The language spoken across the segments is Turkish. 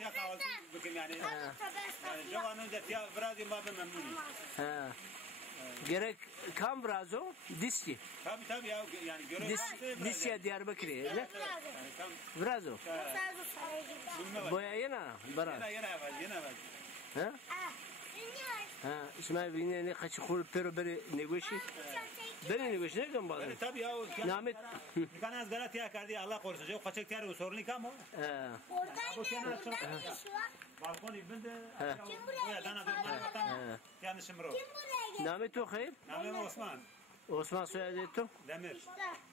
تیا kahvaltı bugün yani. Cavan önce tya biraz ma ben memnunum. Gerek kam biraz o? Diski. Tabii ya yani görev Disya Diyarbakır'ı. Yani tam Biraz o. Boya yena. Bara. Yena var. Ha? İsmail beni ne kaçı kul pero beri negoşi. Beri negoşi ne kan bazı? Tabii ya. Nahmet. Kan az galat ya kardi Allah korusun. Jo kaçak tiyar o sorun ikam o. Balkon ibinde. Ya dana durma tam yanlışım bro. Nahmet o hayır? Nahmet Osman. Osman soyadı tu? Demir.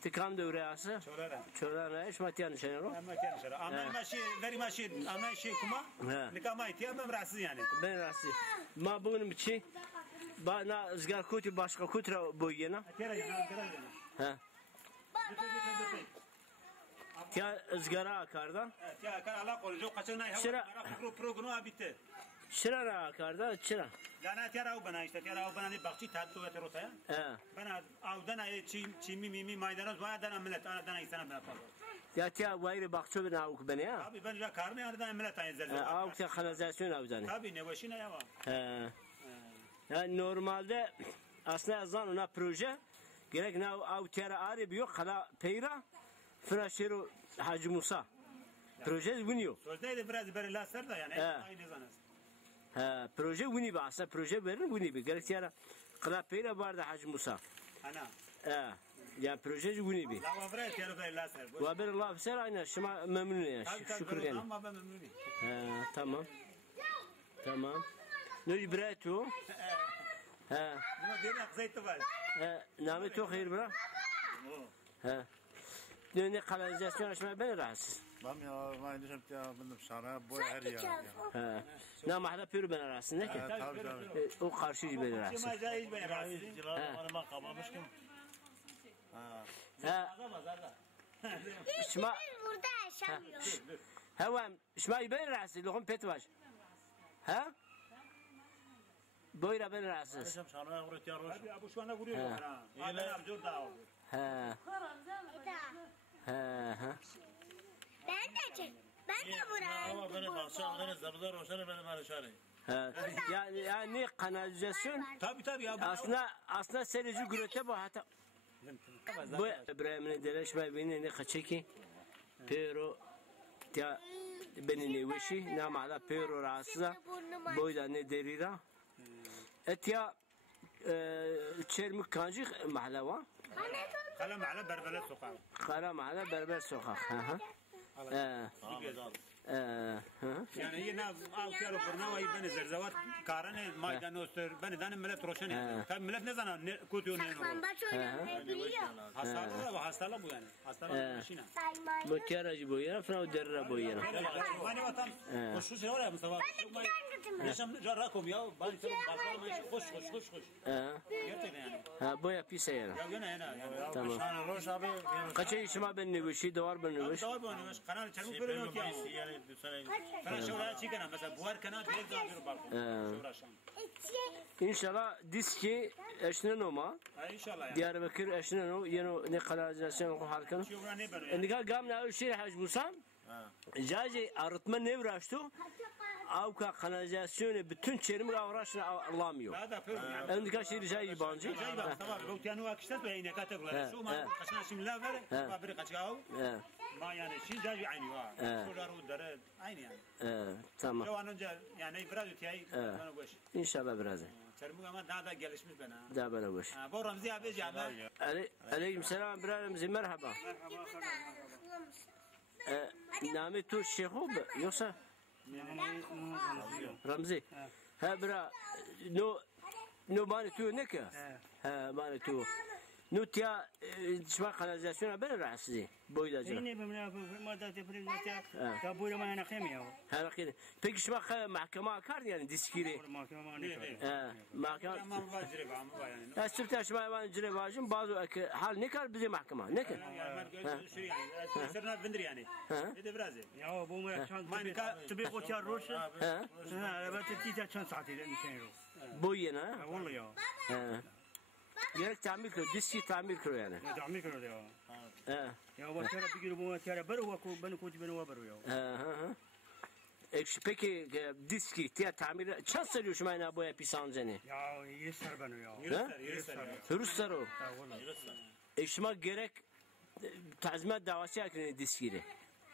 Tikam devriyası. Çorara. Çorara iş matiyan şenero. Ama kendişara. Ama maşi veri maşi ama şey kuma. Nikama ihtiyaç ben rahatsız yani. Ben rahatsız. Ma bugün biçi. Bana ızgar kuti başka kutra boyuna. Ha. Tya ızgara akardan. Tya akar Allah korusun. Kaçın ne hava. Programı bitti. Şıra akarda çıra. Lana tiyara bana işte tiyara bana ne bakçı tatlı ve terotaya. Bana avdana çimi mimi maydanoz var dana millet dana insana bana fazla. Ya tya vayri bakçı bana avuk bana ya. Abi ben ya karne yani dana millet aynı zelze. Avuk tya kanalizasyon avdani. Tabii ne başına ya var. Yani normalde aslında yazılan ona proje gerek ne av tiyara arı yok kala peyra Fraşero Hacı Musa. Proje bunu yok. Sözde biraz böyle laser da yani aynı zanız. Proje bunu bir aslında proje verin bunu bir gerek tiyara kala peyra vardı Hacı Musa. Ana. Ya proje bunu bir. La vabra tiyara böyle laser. Vabra Allah ser aynı şuma memnun ya. Şükür yani. Ama ben memnunum. Tamam. Tamam. Ne biraytu? Ama diğer zeyt var. Namet o hayır bırak. Ne kanalizasyon açmaya ben rahatsız. Ben ya ben düşündüm ya benim şara boy her yer. Ne mahalle pür ben rahatsız ne ki? Tabii. O karşıcı ben rahatsız. Macayı ben rahatsız. Bana kalmamıştım. İsma burada yaşamıyor. Hemen İsma ben rahatsız. Lokum petvaş. Ha? Boyra ben rahatsız. Benim şara vuruyor ya roş. Abi bu şu anda vuruyor bana. Abi abdur da. Ben de buraya. Ama benim akşamları zabılar roşanı benim alışarı. Yani kanalizasyon Tabii ya. aslında serici gürete bu hata. Bu İbrahim'in deleşme beni ne kaçaki pero ya beni ne vişi ne mala pero rahatsıza boyda ne derira etya çermik kancık mahalle var. Kala mahalle berber sokak. Kara mahalle berber sokak. Yani yine avkar okurna ve ben zerzevat karane maydanozdur. Ben de millet roşan yani. Tabii millet ne zaman kutuyor ne olur. Hastalık bu yani. Hastalık başına. Bu keracı boyuna falan derra boyuna. Hani vatan koşu şey var ya Mustafa. Yaşam rakom ya. Ben balkonuma koş. Gerçekten yani. Boya pisa yani. Ya gene Tamam. Şara roş abi. Kaça işime ben ne vişi doğar ben ne vişi. Doğru bu ne vişi. Kanal çarmık böyle yok ya. Falan şuraya çıkana mesela buhar kanal bir daha balkon. İnşallah diski eşinin olma. İnşallah ya. Diyarbakır eşinin o yeni ne kanalizasyon o halkın. Endika gamla o şey Hacı Musa. Caci arıtma ne uğraştı? Avka kanalizasyonu bütün çerimi uğraşına alamıyor. Endika şey rica bancı. Tamam. Bu tiyanu akışta böyle ne kategoriler. Şu ma kaçına şimdi la ver. Babiri kaçağı. Ma yani şey caci aynı var. Şurada dere aynı yani. Tamam. Şu an önce yani biraz öteyay bana boş. İnşallah biraz. Çerimi ama daha gelişmiş bana. Daha bana boş. Bu Ramzi abi cama. Aleykümselam Ramzi merhaba. Name tu Şeyhub yoksa Ramzi. Ha bra no mani tu ne ki? Ha mani tu. No tya şma kanalizasyona ben rahatsız. Boydacı. Ne ben madde teprik ya bu zaman ana kemiyor. Ha bakın. Peki şma mahkeme akar yani diskiri. Mahkeme vacire var yani. Ya sırta şma vacire vacim bazı hal ne kar bize mahkeme ne ki? Sırna bindir yani. Ne de biraz. Ya bu mu tabii o çar roş. Ha evet tita çan saati nişanı. Boyuna. Vallahi ya. Gerek tamir kırıyor, diski tamir kırıyor yani. Tamir kırıyor ya. Ya bu tara bir gün bu tara bar wa ko ben ko ben wa bar ya. Peki diski tiya tamir çan sarıyor şu mayna boya pisanceni. Ya yesar bana ya. Hürüs saro. Ha valla. Şuma gerek tazminat davası yakını diskiri.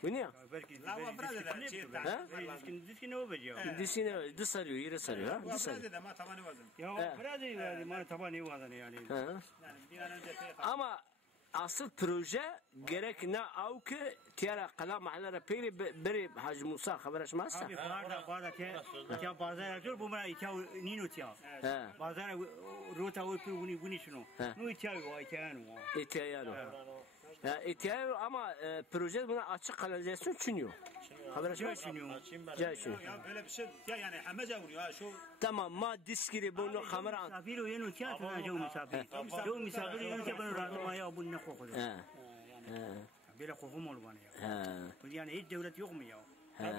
Bu ne ya? Belki La va brada da diski ne olacak? Diski ne? Dış sarıyor, yere sarıyor ha? Dış sarıyor. brada da ma tabanı vazın. Ya biraz iyi bana tabani var yani. Ha. Yani bir an önce Ama asıl proje gerek ne av ki tiyara kala mahallara peri beri Hacı Musa haberleşmezse. Abi barda ke bazar yapıyor bu bana iki nino tiya. Ha. Bazar rota o buni şunu. Nu tiya o tiya no. İhtiyacı. İhtiyacı ama proje buna açık kanalizasyon çünüyor. Haberleşmez. Çalışıyor. ya böyle bir şey ya yani hamaca vuruyor ha şu Tamam ma diskiri bunu kamera. Misafir o yenu tiya tana jo misafir. Jo misafir yenu tiya bana razı ma ya bu ne kokuyor. Ha. Böyle kokum ol bana ya. Ha. Yani hiç devlet yok mu ya? Ha.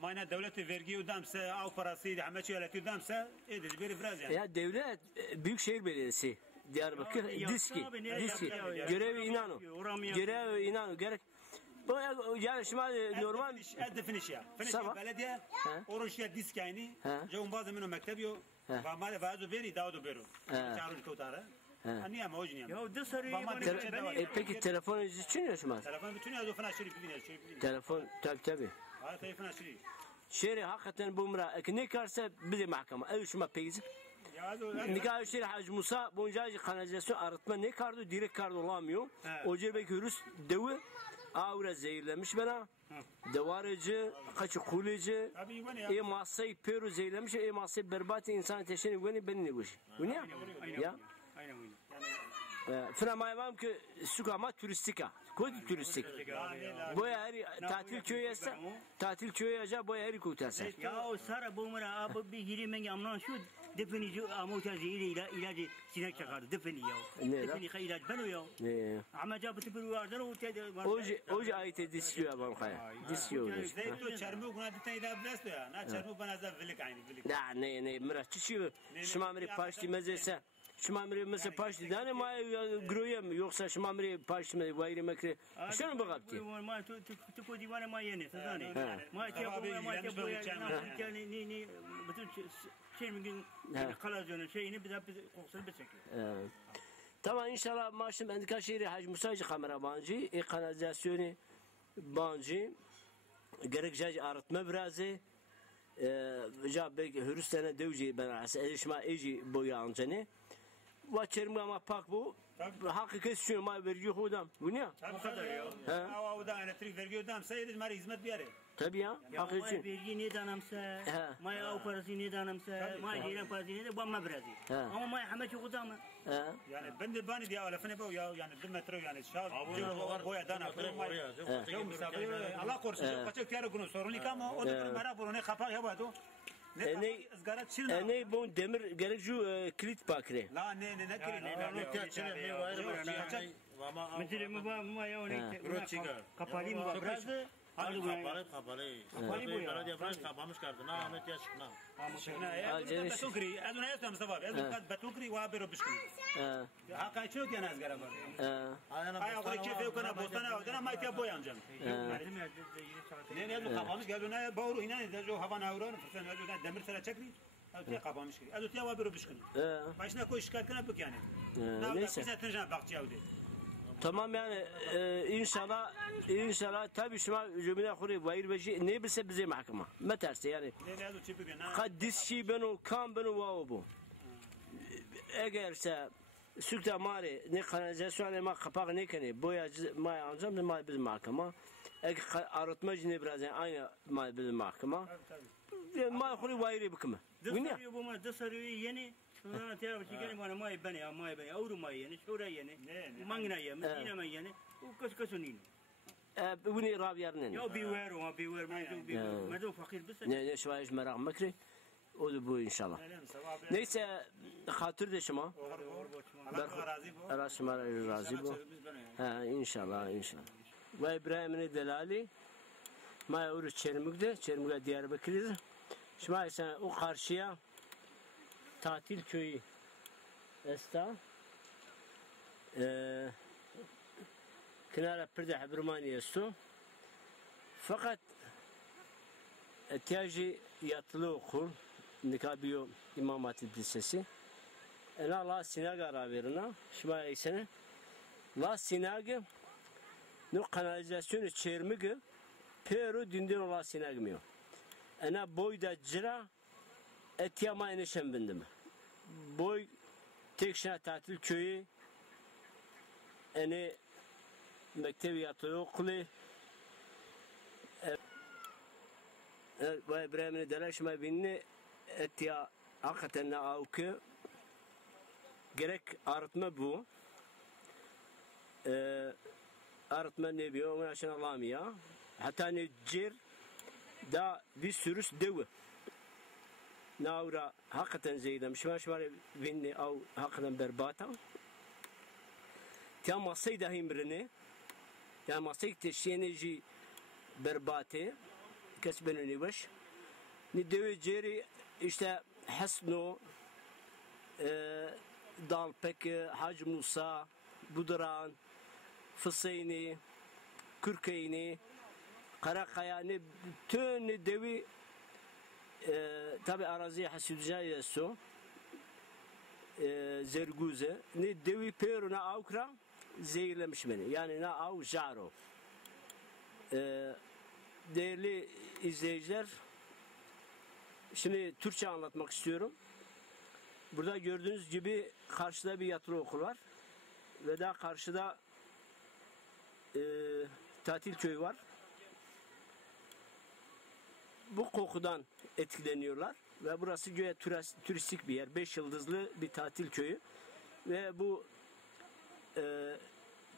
mayna devleti vergi ödemse av parasıydı hamaca yöneti ödemse edir bir biraz yani. Ya devlet Büyükşehir Belediyesi Diyarbakır Ya, diski yapsana be, ne diski yapıyor ya? görevi inanın. Oram ya. Görevi inanın gerek. Bu yani şimdi normal Definiş ya. Sabah. Belediye oruçya disk yani. Ha. Jom bazı meno mektebiyo. Ve mali vazo beri dağdo bero. Çağırış kotara. Ani ama hocun yani. Ya dışarı peki telefon için ya şimdi? Telefon bütün yazı falan şöyle bir Telefon tabi. Ha telefon aşırı. Şeri hakikaten bu mra ne karsa bize mahkeme. Ev şuma peyiz. Ya Nikah şeri Hacı Musa bonca kanalizasyon arıtma ne kardı direkt kardı olamıyor. O cerbek hürüs devi avra zehirlemiş bana. Devarıcı, kaçı kuleci, masayı peru zehirlemiş, masayı berbat insan teşeni güveni beni ne bu iş. Bu ne ya? Ya. Aynen öyle. Framayamam ki sukama turistika. Koy turistik. Boya her tatil köyü ise tatil köyü yaca boya her kurtarsa. Ya o sara bu mara abi bir girmeyin amnan şu definici amuta zehir ilacı sinek çıkardı defini ya. Defini ilaç ben o ya. Ama cevap bir vardır o tedi. Oje ayet edisiyor abam kaya. Disiyor. Zeyto çarmı kuna ditay da blas ya. Na çarmı bana da velik aynı velik. Ne mira çişi şuma miri paşti mezese. Şuma miri mesela paşti dane ma groyem yoksa şuma miri paşti me vayri mekre. Şunu bakapti. Ma tu ko divane ma yeni tadani. Ma ki bu ma ki bu ya ni bütün şey mümkün kalazyonun şeyini bir de kokusunu bir çekiyor. Tamam inşallah maaşım endika şehri Hacı Musa'cı kamera bancı, kanalizasyonu bancı, gerek jaj arıtma birazı, belki hürüstene devci ben arası, erişme eci boyu ancani. Vaçerim ama pak bu, hakikaten şunu ma vergi hudam, bu ne? Bu kadar ya. Ama o da elektrik vergi ödemse yeriz mari hizmet bir yere. Tabii ya, hakikaten. Ma vergi ne danamsa, ma av parası ne danamsa, ma jiran parası ne de bu ama birazı. Ama ma hamaçı hudamı. Yani ben de bani diye alafını bu ya yani 1 metre yani şal boya dana kurma. Ya misafir Allah korusun kaçak tiyara günü sorun ama o da merak bunu ne kapak ya bu. Ne bu demir gerek şu kilit bakre. La ne kiri ne Mesela ma ya ne kapali mı birazı. Kapalı bu ya. Belediye branş kapamış kartı. Na Ahmet ya çıkna. Betukri, aduna yasam sabab. Aduna betukri wa biro bishkun. Haqa çok yana azgara var. Ay aklı keyfe yok kana bostana odana ma tiya boyan can. Ne adu kapamış geluna boru inan da jo havan avran fırsan adu demir sara çekri. Adu kapamış ki. Adu tiya wa biro bishkun. Başına koy şikayet kana bak yani. Neyse. Bize tıncan bakçı avde. Tamam yani inşallah tabii şuma cümle kuru vayir beji ne bilse bize mahkeme. Meterse yani. Kad diski benu kan benu vav bu. Eğerse sükta mari ne kanalizasyon ma kapak ne kene boya ma anjam ne ma bizim mahkeme. Eğer arıtmacı ne biraz yani aynı ma bizim mahkeme. Ma kuru vayir bükme. Dışarı bu ma dışarı yeni Sonra tiyara çekelim bana may beni avru may yani şura yani mangna ya medina may yani o kas nino. Bu ne rab yarnen. Ya biwer medu fakir bس. Ne şöyle merak mekri. O da bu inşallah. Neyse hatır de şuma. Razı bu. Ha inşallah. Ve İbrahim'in delali. Ma uru Çermük'te Diyarbakır'da. Şuma sen o karşıya tatil köyü esta Kınara Pırda Habrumani estu fakat ihtiyacı yatılı okul nikabiyo İmam Hatip Lisesi. La sinag ara verina. Şma eksene. La sinag no kanalizasyonu çermigi pero dünden ola sinag miyo. Ana boyda cira etiyama enişem bindim. Boy tekşina tatil köyü ene mektebi yatılı okulu ve İbrahim'in deleşme binni etiya hakikaten avki gerek arıtma bu arıtma ne diyor onu aşan Allah'ım ya hatta ne cir da bir sürüs devi navra hakikaten zeydem şmaşmar binni av hakikaten berbata ya masayı dahi imrini ya masayı teşyeneci berbate kesbenini baş ni devi ciri işte Hasno Dalpek Hacı Musa Budran Fısayni Kürkeyni Karakayani bütün devi tabi arazi hasüdüce su zerguze ni devi peruna avkra zehirlemiş beni yani na av jaro değerli izleyiciler şimdi Türkçe anlatmak istiyorum. Burada gördüğünüz gibi karşıda bir yatılı okul var. Ve daha karşıda tatil köyü var. Bu kokudan etkileniyorlar. Ve burası göğe turistik bir yer. 5 yıldızlı bir tatil köyü. Ve bu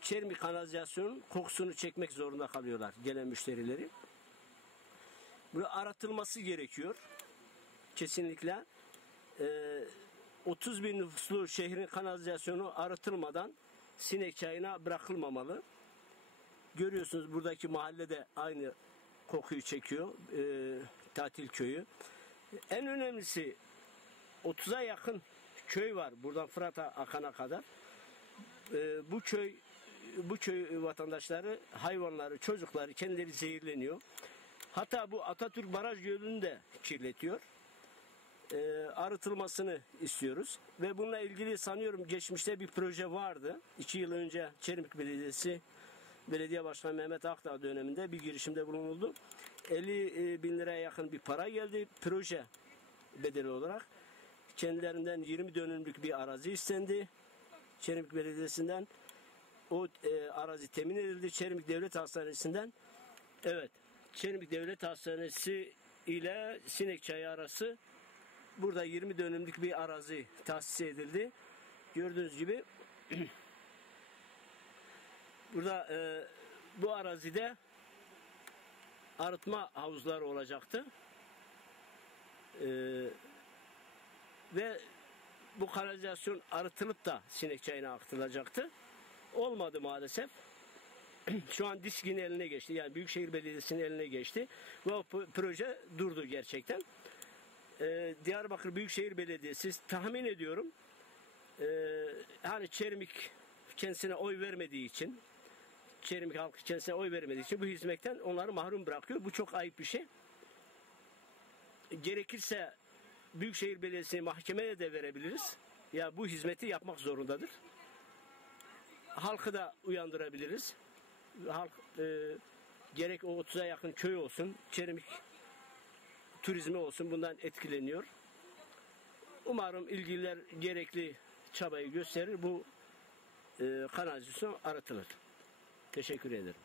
çermi kanalizasyonun kokusunu çekmek zorunda kalıyorlar gelen müşterileri. Bunu aratılması gerekiyor. Kesinlikle 30 bin nüfuslu şehrin kanalizasyonu arıtılmadan sinek çayına bırakılmamalı. Görüyorsunuz buradaki mahallede aynı kokuyu çekiyor tatil köyü. En önemlisi 30'a yakın köy var buradan Fırat'a akana kadar. Bu köy vatandaşları hayvanları çocukları kendileri zehirleniyor. Hatta bu Atatürk Baraj Gölü'nü de kirletiyor. Arıtılmasını istiyoruz. Ve bununla ilgili sanıyorum geçmişte bir proje vardı. 2 yıl önce Çermik Belediyesi Belediye Başkanı Mehmet Akdağ döneminde bir girişimde bulunuldu. 50 bin liraya yakın bir para geldi proje bedeli olarak. Kendilerinden 20 dönümlük bir arazi istendi. Çermik Belediyesi'nden o arazi temin edildi. Çermik Devlet Hastanesi'nden evet Çermik Devlet Hastanesi ile Sinekçay arası burada 20 dönümlük bir arazi tahsis edildi. Gördüğünüz gibi burada bu arazide arıtma havuzları olacaktı. Ve bu kanalizasyon arıtılıp da Sinekçay'ına aktarılacaktı. Olmadı maalesef. Şu an DİSK'in eline geçti. Yani Büyükşehir Belediyesi'nin eline geçti. Ve o proje durdu gerçekten. Diyarbakır Büyükşehir Belediyesi tahmin ediyorum hani Çermik kendisine oy vermediği için Çermik halkı kendisine oy vermediği için bu hizmetten onları mahrum bırakıyor. Bu çok ayıp bir şey. Gerekirse Büyükşehir Belediyesi'ni mahkemeye de verebiliriz. Ya bu hizmeti yapmak zorundadır. Halkı da uyandırabiliriz. Halk gerek o 30'a yakın köy olsun, Çermik turizmi olsun bundan etkileniyor. Umarım ilgililer gerekli çabayı gösterir. Bu kanalizasyon arıtılır. Teşekkür ederim.